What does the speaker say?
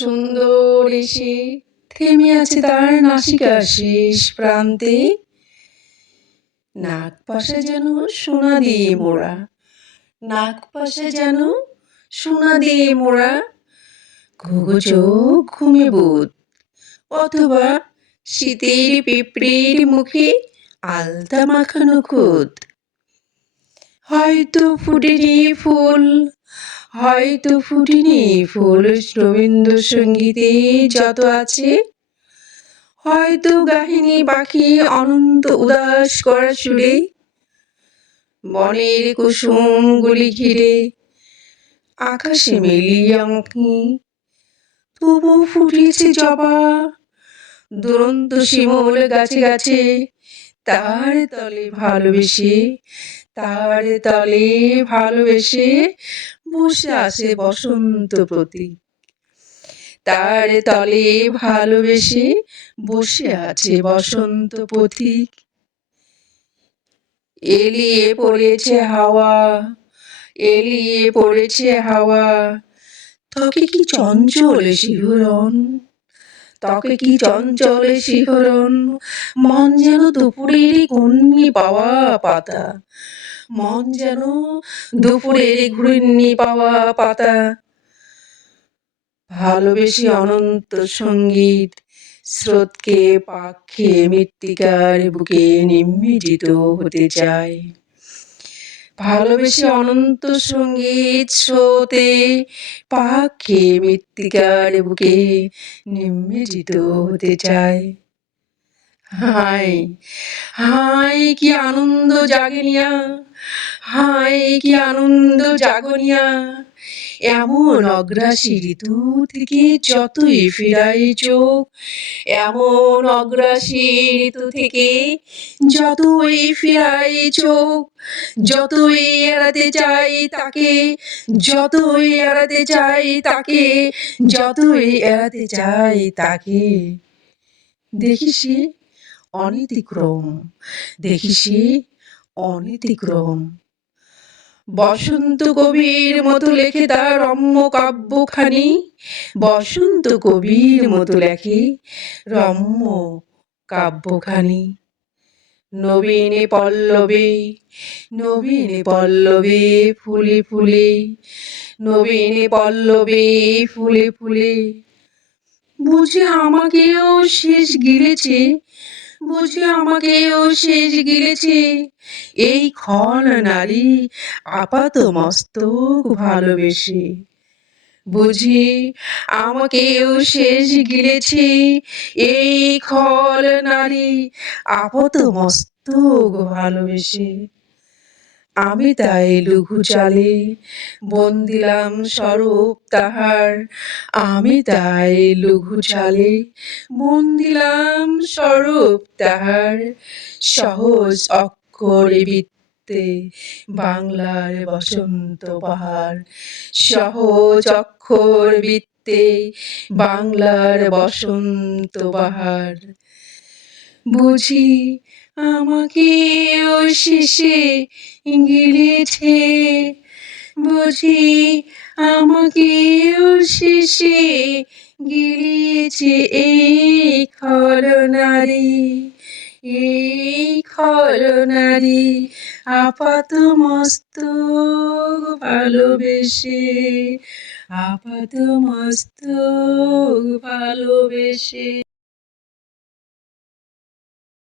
সুন্দর এসে থেমে আছে তার নাসিকা শেষ প্রান্তে, নাক পাশে যেন সোনা দিয়ে মোড়া, নাক পাশে যেন সোনা দিয়ে মোড়া, ঘুঘু চোখ ঘুমে বুদ, অথবা শীতের পিঁপড়ের মুখে আলতা মাখানো খুদ। হয়তো ফুটেনি ফুল, হয়তো ফুটেনি ফুল রবীন্দ্রসঙ্গীতে যত আছে, হয়তো গাহিনী পাখি অনন্ত উদাস করা সুরে, বনের কুসুমগুলি ঘিরে আকাশে মিলিয়ে আঁকি, তবু ফুটেছে জবা দুরন্ত শিমুল গাছে গাছে, তার তলে ভালোবেসে, তার তলে ভালোবেসে বসে আছে বসন্ত প্রতীক, তার তলে ভালোবেসে বসে আছে বসন্ত পথিক। এলিয়ে পড়েছে হাওয়া, এলিয়ে পড়েছে হাওয়া, ত্বকে কি চঞ্চল শিহরণ, ত্বকে কি চঞ্চল শিহরণ, মন যেন দুপুরের ঘূর্ণি পাওয়া পাতা, মন যেন দুপুরের ঘূর্ণি পাওয়া পাতা। ভালোবেসে অনন্ত সঙ্গীত স্রোতকে পাক খেয়ে মৃত্তিকার বুকে নিমজ্জিত হতে চায়, ভালোবেসে অনন্ত সঙ্গীত স্রোতে পাক খেয়ে মৃত্তিকার বুকে নিমজ্জিত হতে চায়। হায় হায় কি আনন্দ জাগিনিয়া, হায় কি আনন্দ জাগনিয়া, এমন অগ্রাসী ঋতু থেকে যতই ফিরাই চোখ, এমন অগ্রাসী ঋতু থেকে যতই ফিরাই চোখ, যতই এড়াতে চাই তাকে, যতই এড়াতে চাই তাকে, যতই এড়াতে চাই তাকে, দেখি সে অনীতিক্রম, দেখি সে অনীতিক্রম। বসন্ত কবির মতো লেখে তার রম্য কাব্যখানি, বসন্ত কবির মতো লেখে রম্য কাব্যখানি। নবীন পল্লবে, নবীন পল্লবে ফুলে ফুলে, নবীন পল্লবে ফুলে ফুলে, বুঝি আমাকেও শেষ গিলেছে, বুঝি আমাকেও শেষ গিলেছে এই ক্ষণ নারী আপাত মস্তক ভালোবেসে, বুঝি আমাকেও শেষ গিলেছে এই ক্ষণ নারী আপাত মস্তক ভালোবেসে। আমি তাই লঘু চালে বন্দিলাম স্বরূপ তাহার, আমি তাই লঘু চালে বন্দিলাম স্বরূপ তাহার, সহজ অক্ষরে বৃত্তে বাংলার বসন্ত বাহার, সহজ অক্ষর বৃত্তে বাংলার বসন্ত বাহার। বুঝি আমাকেও শেষে গিলেছে, বুঝি আমাকেও শেষে গিলিয়েছে এই খল নারী, এই খল নারী আপাত মস্তক ভালোবেসে, আপাত মস্তক ভালোবেসে।